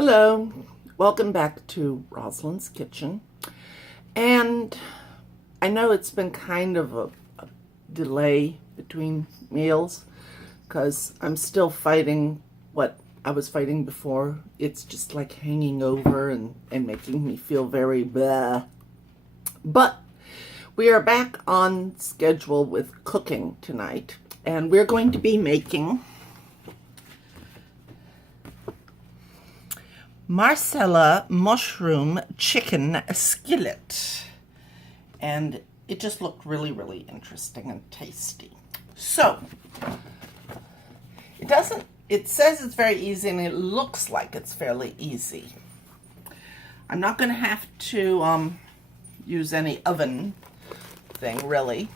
Hello, welcome back to Rosalind's Kitchen. And I know it's been kind of a delay between meals because I'm still fighting what I was fighting before. It's just like hanging over and making me feel very blah. But we are back on schedule with cooking tonight, and we're going to be making Marsala mushroom chicken skillet, and it just looked really interesting and tasty. So it says it's very easy, and it looks like it's fairly easy. I'm not going to have to use any oven thing really.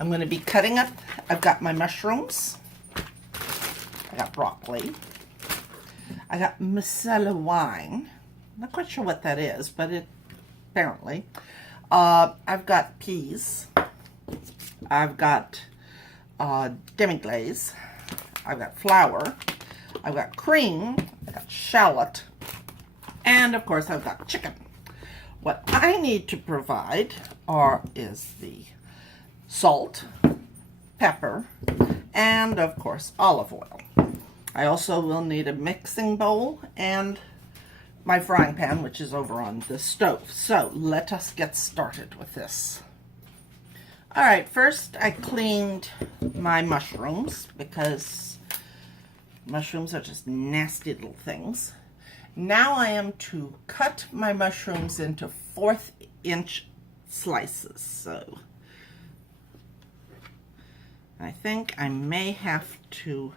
I'm going to be cutting up. I've got my mushrooms, I got broccoli, I got Marsala wine. Not quite sure what that is, but it apparently. I've got peas. I've got demi-glaze. I've got flour. I've got cream. I've got shallot. And of course I've got chicken. What I need to provide is the salt, pepper, and of course olive oil. I also will need a mixing bowl and my frying pan, which is over on the stove. So let us get started with this. All right, first I cleaned my mushrooms because mushrooms are just nasty little things. Now I am to cut my mushrooms into 1/4 inch slices. So I think I may have to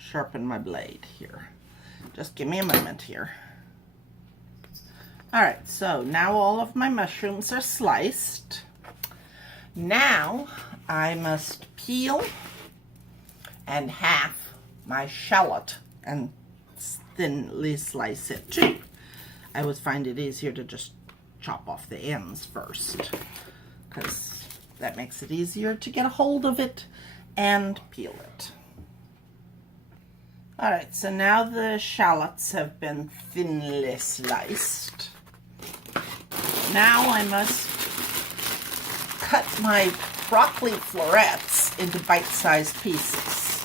sharpen my blade here. Just give me a moment here. All right, so now all of my mushrooms are sliced. Now I must peel and half my shallot and thinly slice it too. I always find it easier to just chop off the ends first because that makes it easier to get a hold of it and peel it. All right, so now the shallots have been thinly sliced. Now I must cut my broccoli florets into bite-sized pieces,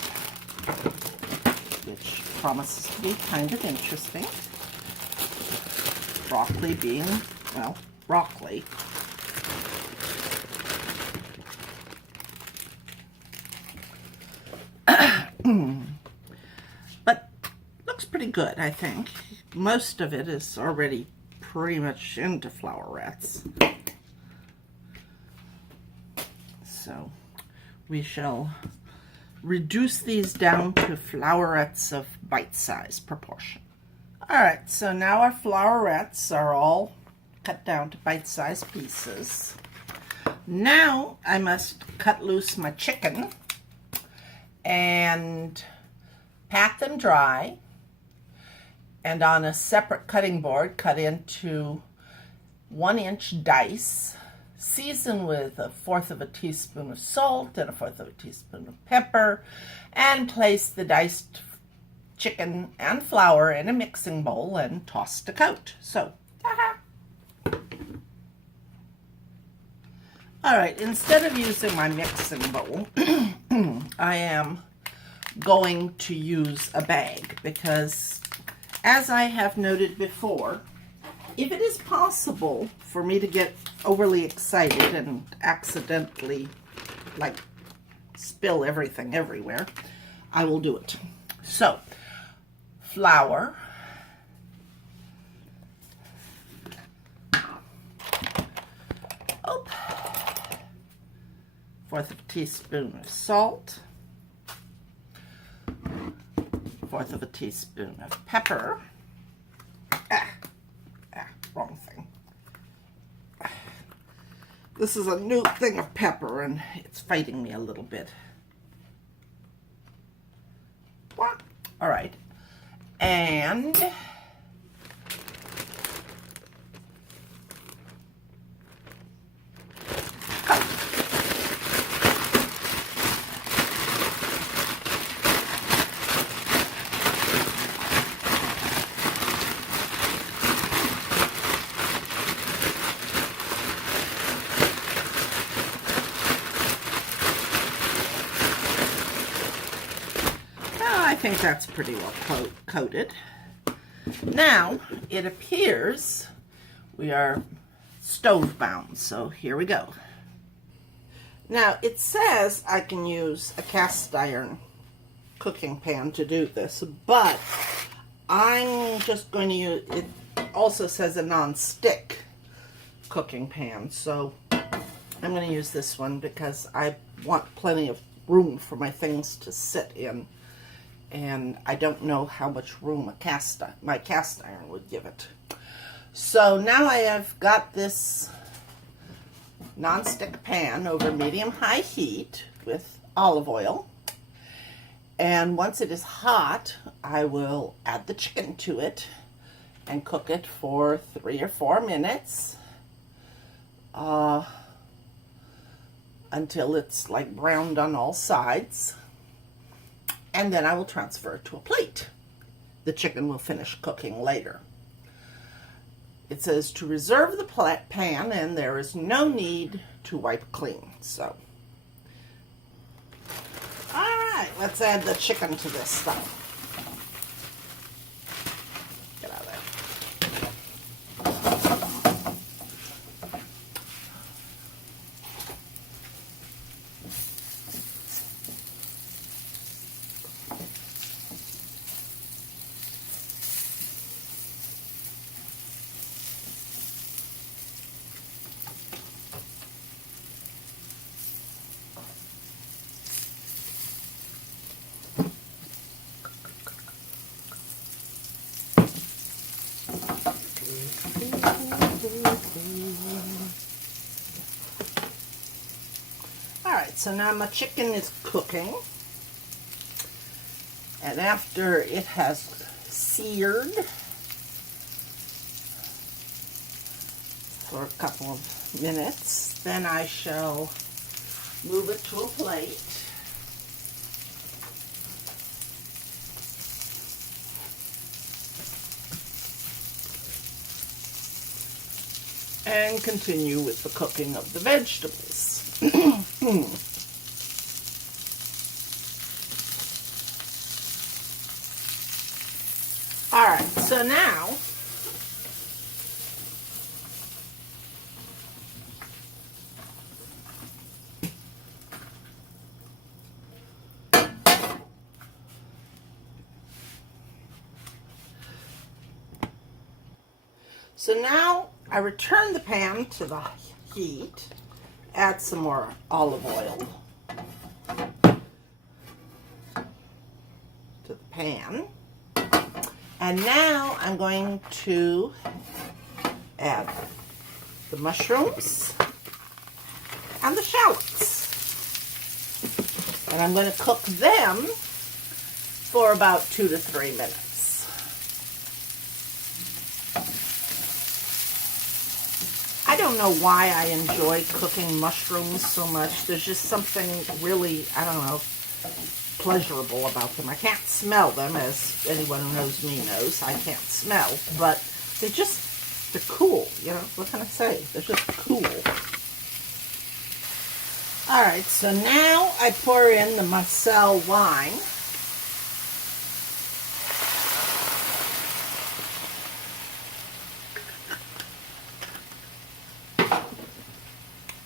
which promises to be kind of interesting. Broccoli being, well, broccoli. But looks pretty good, I think. Most of it is already pretty much into flowerets. So we shall reduce these down to flowerets of bite-sized proportion. All right, so now our flowerets are all cut down to bite-sized pieces. Now I must cut loose my chicken and pat them dry, and on a separate cutting board cut into 1 inch dice. Season with 1/4 teaspoon of salt and 1/4 teaspoon of pepper, and place the diced chicken and flour in a mixing bowl and toss to coat. So, ta-da! All right, instead of using my mixing bowl, I am going to use a bag because, as I have noted before, if it is possible for me to get overly excited and accidentally, like, spill everything everywhere, I will do it. So, flour, oh, 1/4 teaspoon of salt, 1/4 teaspoon of pepper. Wrong thing. This is a new thing of pepper, and it's fighting me a little bit. All right, and think that's pretty well coated. Now, it appears we are stove bound, so here we go. Now, it says I can use a cast iron cooking pan to do this, but I'm just going to use, it also says a non-stick cooking pan, so I'm going to use this one because I want plenty of room for my things to sit in, and I don't know how much room my cast iron would give it. So now I have got this non-stick pan over medium-high heat with olive oil, and once it is hot, I will add the chicken to it and cook it for 3 or 4 minutes until it's like browned on all sides, and then I will transfer it to a plate. The chicken will finish cooking later. It says to reserve the pan, and there is no need to wipe clean. So, all right, let's add the chicken to this stuff. Get out of there. Alright, so now my chicken is cooking, and after it has seared for a couple of minutes, then I shall move it to a plate. And continue with the cooking of the vegetables. All right, so now I return the pan to the heat, add some more olive oil to the pan, and now I'm going to add the mushrooms and the shallots, and I'm going to cook them for about 2 to 3 minutes. I don't know why I enjoy cooking mushrooms so much. There's just something really, I don't know, pleasurable about them. I can't smell them, as anyone who knows me knows. I can't smell, but they're cool, you know? What can I say? They're just cool. All right, so now I pour in the Marsala wine.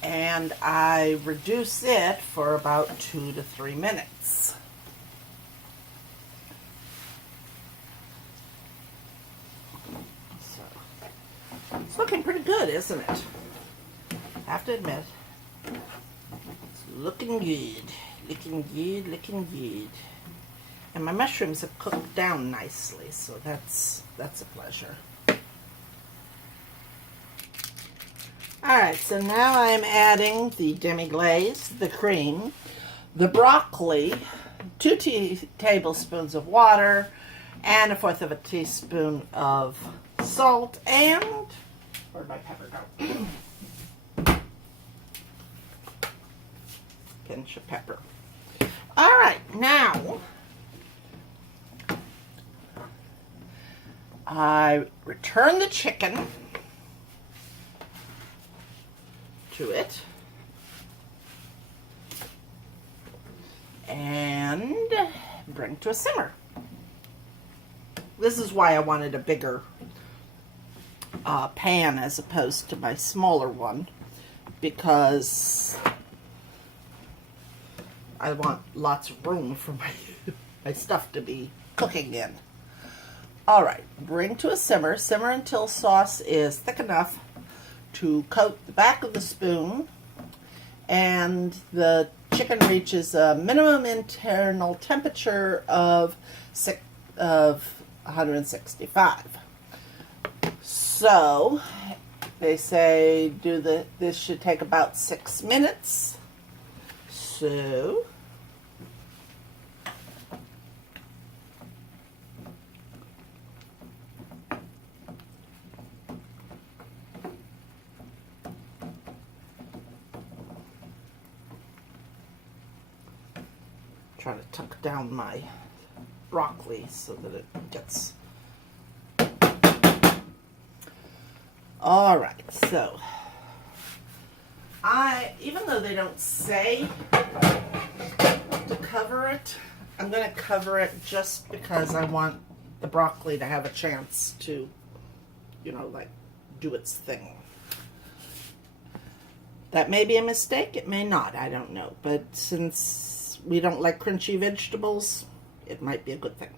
And I reduce it for about 2 to 3 minutes. So, it's looking pretty good, isn't it? I have to admit, it's looking good. Looking good, looking good. And my mushrooms have cooked down nicely, so that's a pleasure. Alright, so now I'm adding the demi-glaze, the cream, the broccoli, 2 tablespoons of water, and 1/4 of a teaspoon of salt, and where'd my pepper go? Pinch of pepper. Alright, now I return the chicken to it and bring to a simmer. This is why I wanted a bigger pan as opposed to my smaller one, because I want lots of room for my stuff to be cooking in. All right, bring to a simmer. Simmer until sauce is thick enough to coat the back of the spoon and the chicken reaches a minimum internal temperature of 165. So they say this should take about 6 minutes. So try to tuck down my broccoli so that it gets. All right, so even though they don't say to cover it, I'm going to cover it just because I want the broccoli to have a chance to, like, do its thing. That may be a mistake, it may not, I don't know. But since we don't like crunchy vegetables, it might be a good thing.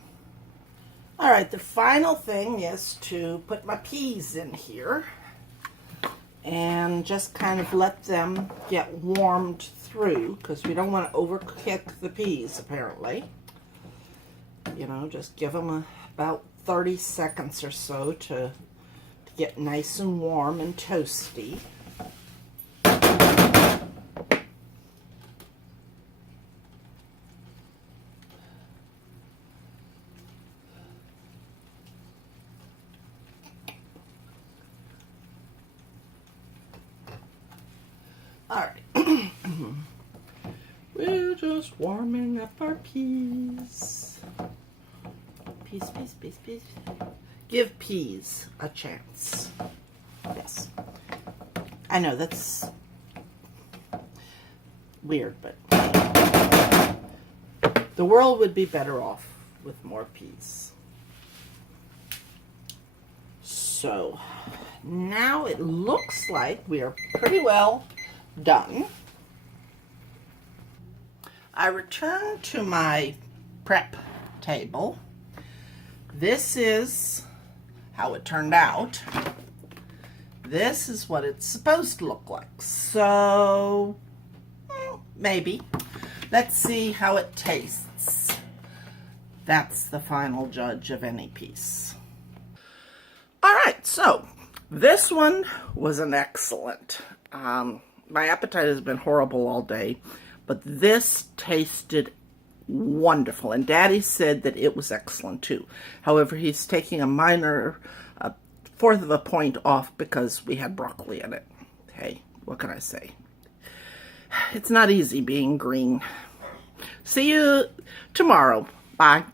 All right, the final thing is to put my peas in here and just kind of let them get warmed through, because we don't want to overcook the peas, apparently. Just give them about 30 seconds or so to get nice and warm and toasty. All right. We're just warming up our peas. Peas. Give peas a chance. Yes. I know that's weird, but the world would be better off with more peas. So now it looks like we are pretty well done. I return to my prep table. This is how it turned out. This is what it's supposed to look like. So, maybe. Let's see how it tastes. That's the final judge of any piece. All right, so this one was an excellent. My appetite has been horrible all day, but this tasted wonderful, and Daddy said that it was excellent too. However, he's taking a minor fourth of a point off because we had broccoli in it. Hey, what can I say? It's not easy being green. See you tomorrow. Bye.